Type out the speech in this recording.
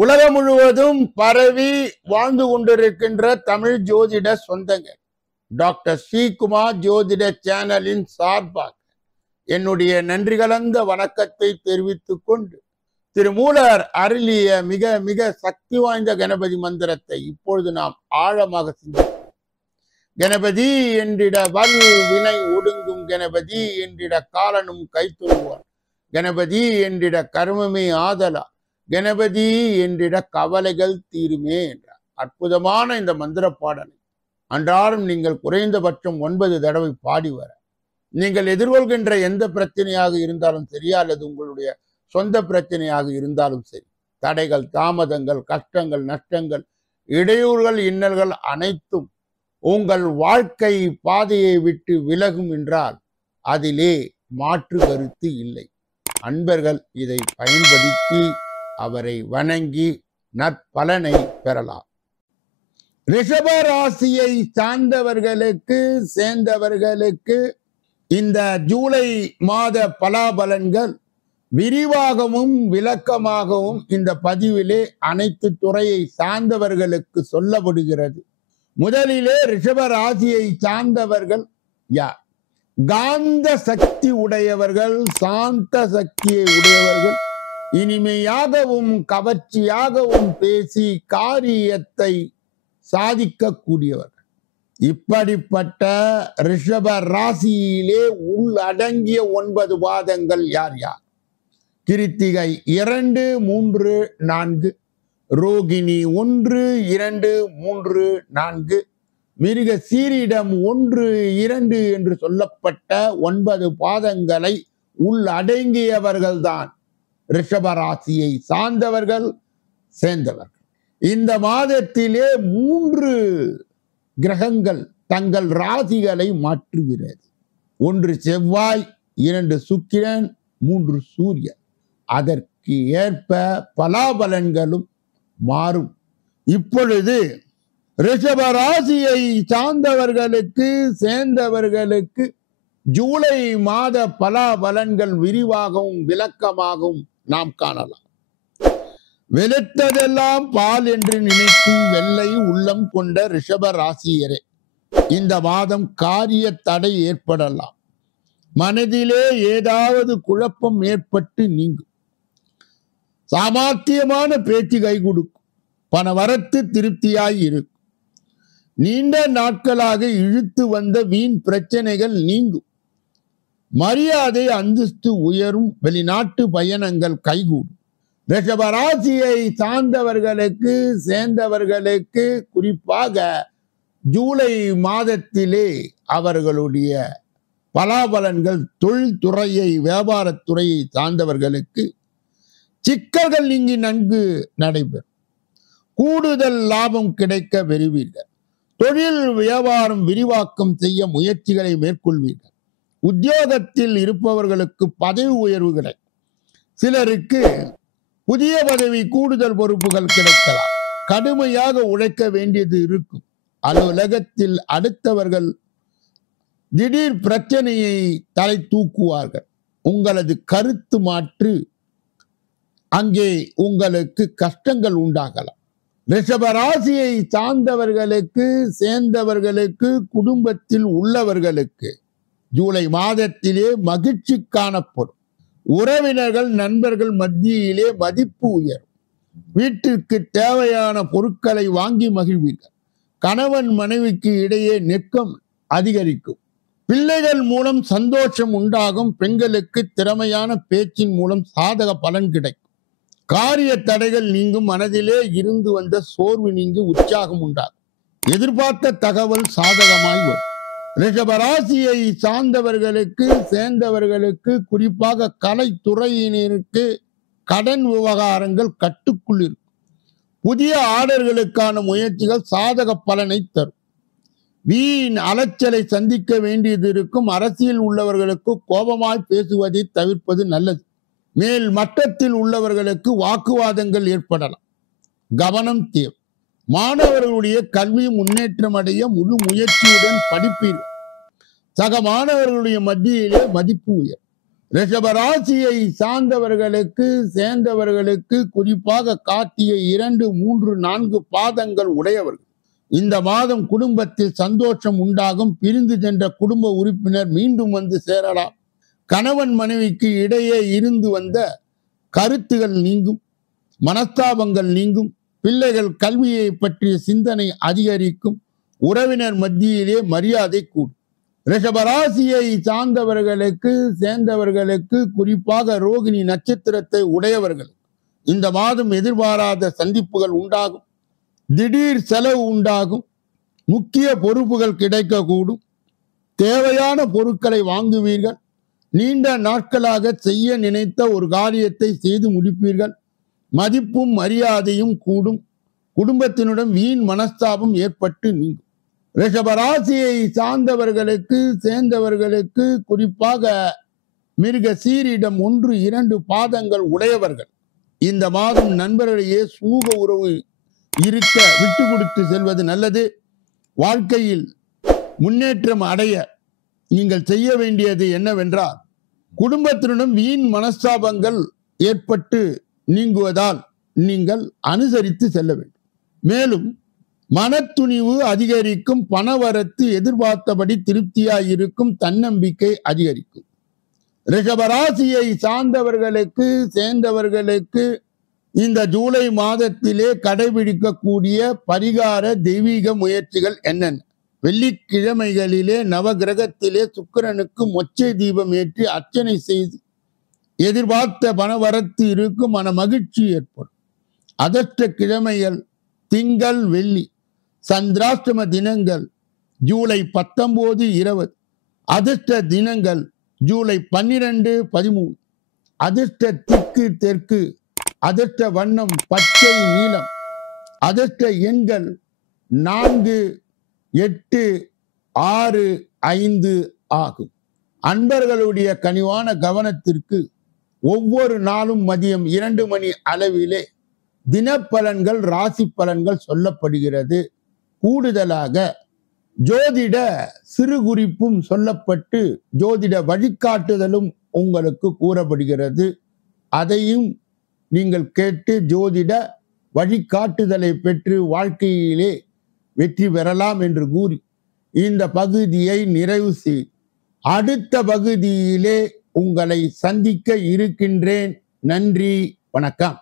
உலகம் முழுவதும் பரவி வாழ்ந்து கொண்டிருக்கின்ற தமிழ் ஜோதிட சொந்தங்கள், டாக்டர் ஸ்ரீகுமார் ஜோதிட சேனலின் சார்பாக என்னுடைய நன்றி கலந்த வணக்கத்தை தெரிவித்துக் கொண்டு திருமூலர் அருளிய மிக மிக சக்தி வாய்ந்த கணபதி மந்திரத்தை இப்பொழுது நாம் ஆழமாக சிந்திப்போம். கணபதி என்றிட வல் வினை ஒடுங்கும், கணபதி என்றிட காலனும் கைத்தொழுவான், கணபதி என்றிட கர்மமே ஆதலா, கணபதி என்றிட கவலைகள் தீருமே என்றார். அற்புதமான இந்த மந்திர பாடலை அன்றாடம் நீங்கள் குறைந்தபட்சம் 9 தடவை பாடி வர, நீங்கள் எதிர்கொள்கின்ற எந்த பிரச்சனையாக இருந்தாலும் சரி, அல்லது உங்களுடைய சொந்த பிரச்சனையாக இருந்தாலும் சரி, தடைகள், தாமதங்கள், கஷ்டங்கள், நஷ்டங்கள், இடையூறுகள், இன்னல்கள் அனைத்தும் உங்கள் வாழ்க்கை பாதையை விட்டு விலகும் என்றால் அதிலே மாற்று கருத்து இல்லை. அன்பர்கள் இதை பயன்படுத்தி அவரை வணங்கி நற்பலனை பெறலாம். ரிஷப ராசியை சேர்ந்தவர்களுக்கு இந்த ஜூலை மாத பலாபலன்கள் விரிவாகவும் விளக்கமாகவும் இந்த பதிவிலே அனைத்து துறையை சார்ந்தவர்களுக்கு சொல்லப்படுகிறது. முதலிலே ரிஷப ராசியை சார்ந்தவர்கள் யார்? காந்த சக்தி உடையவர்கள், சாந்த சக்தியை உடையவர்கள், இனிமையாகவும் கவர்ச்சியாகவும் பேசி காரியத்தை சாதிக்கக்கூடியவர்கள். இப்படிப்பட்ட ரிஷப ராசியிலே உள்ளடங்கிய 9 பாதங்கள் யார் யார்? கிருத்திகை 2, 3, 4, ரோகிணி 1, 2, 3, 4, மிருக சீரிடம் 1, 2 என்று சொல்லப்பட்ட 9 பாதங்களை உள்ளடங்கியவர்கள்தான் ரிஷபராசியை சேர்ந்தவர்கள். இந்த மாதத்திலே 3 கிரகங்கள் தங்கள் ராசிகளை மாற்றுகிறது. 1 செவ்வாய், 2 சுக்கிரன், 3 சூரியன். அதற்கு ஏற்ப பலாபலன்களும் மாறும். இப்பொழுது ரிஷப ராசியை சேர்ந்தவர்களுக்கு ஜூலை மாத பலாபலன்கள் விரிவாகவும் விளக்கமாகவும் நாம் காணலாம். வெளுத்ததெல்லாம் பால் என்று நினைக்கும் வெள்ளை உள்ளம் கொண்ட ரிஷப ராசியரே, இந்த மாதம் காரிய தடை ஏற்படலாம். மனதிலே ஏதாவது குழப்பம் ஏற்பட்டு நீங்கும். சாமர்த்தியமான பேச்சு கை கொடுக்கும். பண வரத்து திருப்தியாய் இருக்கும். நீண்ட நாட்களாக இழுத்து வந்த வீண் பிரச்சனைகள் நீங்கும். மரியாதை அந்தஸ்து உயரும். வெளிநாட்டு பயணங்கள் கைகூடும். ரிஷபராசியை சேர்ந்தவர்களுக்கு குறிப்பாக ஜூலை மாதத்திலே அவர்களுடைய பலாபலன்கள் தொழில்துறையை, வியாபாரத்துறையை சார்ந்தவர்களுக்கு சிக்கல்கள் நீங்கி நன்கு நடைபெறும். கூடுதல் லாபம் கிடைக்க பெறுவீர்கள். தொழில் வியாபாரம் விரிவாக்கம் செய்ய முயற்சிகளை மேற்கொள்வீர்கள். உத்தியோகத்தில் இருப்பவர்களுக்கு பதவி உயர்வு கிடைக்கும். சிலருக்கு புதிய பதவி, கூடுதல் பொறுப்புகள் கிடைக்கலாம். கடுமையாக உழைக்க வேண்டியது இருக்கும். அலுவலகத்தில் அடுத்தவர்கள் திடீர் பிரச்சனையை தலை தூக்குவார்கள். உங்களது கருத்து மாற்று அங்கே உங்களுக்கு கஷ்டங்கள் உண்டாகலாம். ரிஷபராசியை சேர்ந்தவர்களுக்கு குடும்பத்தில் உள்ளவர்களுக்கு ஜூலை மாதத்திலே மகிழ்ச்சி காணப்படும். உறவினர்கள், நண்பர்கள் மத்தியிலே மதிப்பு உயரும். வீட்டிற்கு தேவையான பொருட்களை வாங்கி மகிழ்வீர்கள். கணவன் மனைவிக்கு இடையே நெருக்கம் அதிகரிக்கும். பிள்ளைகள் மூலம் சந்தோஷம் உண்டாகும். பெண்களுக்கு திறமையான பேச்சின் மூலம் சாதக பலன் கிடைக்கும். காரிய தடைகள் நீங்கும். மனதிலே இருந்து வந்த சோர்வு நீங்கி உற்சாகம் உண்டாகும். எதிர்பார்த்த தகவல் சாதகமாய் வரும். ரிஷபராசியை சேர்ந்தவர்களுக்கு குறிப்பாக கலைத்துறையினருக்கு கடன் விவகாரங்கள் கட்டுக்குள் இருக்கும். புதிய ஆர்டர்களுக்கான முயற்சிகள் சாதக பலனை தரும். வீண் அலைச்சலை சந்திக்க வேண்டியது இருக்கும். அரசியல் உள்ளவர்களுக்கு கோபமாய் பேசுவதை தவிர்ப்பது நல்லது. மேல் மட்டத்தில் உள்ளவர்களுக்கு வாக்குவாதங்கள் ஏற்படலாம். கவனம் தேவை. மாணவர்களுடைய கல்வி முன்னேற்றம் அடைய முழு முயற்சியுடன் படிப்பீர்கள். சக மாணவர்களுடைய மத்தியிலே மதிப்பு உயரும். ரிஷபராசியை சார்ந்தவர்களுக்கு சேர்ந்தவர்களுக்கு குறிப்பாக காட்டிய 2, 3, 4 பாதங்கள் உடையவர்கள் இந்த மாதம் குடும்பத்தில் சந்தோஷம் உண்டாகும். பிரிந்து சென்ற குடும்ப உறுப்பினர் மீண்டும் வந்து சேரலாம். கணவன் மனைவிக்கு இடையே இருந்து வந்த கருத்துகள் நீங்கும், மனஸ்தாபங்கள் நீங்கும். பிள்ளைகள் கல்வியை பற்றிய சிந்தனை அதிகரிக்கும். உறவினர் மத்தியிலே மரியாதை கூடும். ரிஷபராசியை சார்ந்தவர்களுக்கு சேர்ந்தவர்களுக்கு குறிப்பாக ரோகிணி நட்சத்திரத்தை உடையவர்கள் இந்த மாதம் எதிர்பாராத சந்திப்புகள் உண்டாகும். திடீர் செலவு உண்டாகும். முக்கிய பொறுப்புகள் கிடைக்கக்கூடும். தேவையான பொருட்களை வாங்குவீர்கள். நீண்ட நாட்களாக செய்ய நினைத்த ஒரு காரியத்தை செய்து முடிப்பீர்கள். மதிப்பும் மரியாதையும் கூடும். குடும்பத்தினுடன் வீண் மனஸ்தாபம் ஏற்பட்டு நீங்கும். ரிஷபராசியை சார்ந்தவர்களுக்கு சேர்ந்தவர்களுக்கு குறிப்பாக மிருக சீரிடம் 1, 2 பாதங்கள் உடையவர்கள் இந்த மாதம் நண்பர்களிடையே சூக உறவு இருக்க விட்டு கொடுத்து செல்வது நல்லது. வாழ்க்கையில் முன்னேற்றம் அடைய நீங்கள் செய்ய வேண்டியது என்னவென்றால் குடும்பத்தினுடன் வீண் மனஸ்தாபங்கள் ஏற்பட்டு நீங்குவதால் நீங்கள் அனுசரித்து செல்ல வேண்டும். மேலும் மனத்துணிவு அதிகரிக்கும். பணவரத்து எதிர்பார்த்தபடி திருப்தியாயிருக்கும். தன்னம்பிக்கை அதிகரிக்கும். ரிஷபராசியை சார்ந்தவர்களுக்கு சேர்ந்தவர்களுக்கு இந்த ஜூலை மாதத்திலே கடைபிடிக்கக்கூடிய பரிகார தெய்வீக முயற்சிகள் என்னென்ன? வெள்ளிக்கிழமைகளிலே நவகிரகத்திலே சுக்கிரனுக்கு மொச்சை தீபம் ஏற்றி அர்ச்சனை செய்து எதிர்பார்த்த பணவரத்து இருக்கும். மன மகிழ்ச்சி ஏற்படும். அதிர்ஷ்ட கிழமைகள் திங்கள், வெள்ளி. சந்திராஷ்டம தினங்கள் ஜூலை 19, 20. அதிர்ஷ்ட தினங்கள் ஜூலை 12, 13. அதிர்ஷ்ட திக்கு தெற்கு. அதிர்ஷ்ட வண்ணம் பச்சை நீலம். அதிர்ஷ்ட எண்கள் 4, 8, 6, 5 ஆகும். அன்பர்களுடைய கனிவான கவனத்திற்கு ஒவ்வொரு நாளும் மதியம் 2 மணி அளவிலே தினப்பலன்கள் ராசி பலன்கள் சொல்லப்படுகிறது. கூடுதலாக ஜோதிட சிறு குறிப்பும் சொல்லப்பட்டு ஜோதிட வழிகாட்டுதலும் உங்களுக்கு கூறப்படுகிறது. அதையும் நீங்கள் கேட்டு ஜோதிட வழிகாட்டுதலை பெற்று வாழ்க்கையிலே வெற்றி பெறலாம் என்று கூறி இந்த பகுதியை நிறைவு செய் அடுத்த பகுதியிலே உங்களை சந்திக்க இருக்கின்றேன். நன்றி, வணக்கம்.